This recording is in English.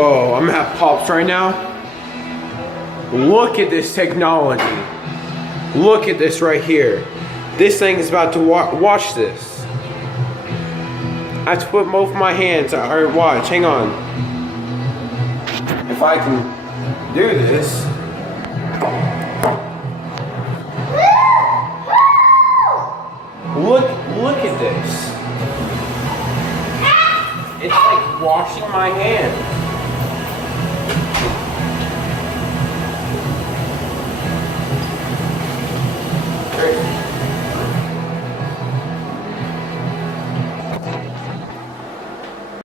Oh, I'm at Pops right now. Look at this technology. Look at this right here. This thing is about to watch this. I have to put both my hands. Alright, watch. Hang on. If I can do this. Look at this. It's like washing my hands.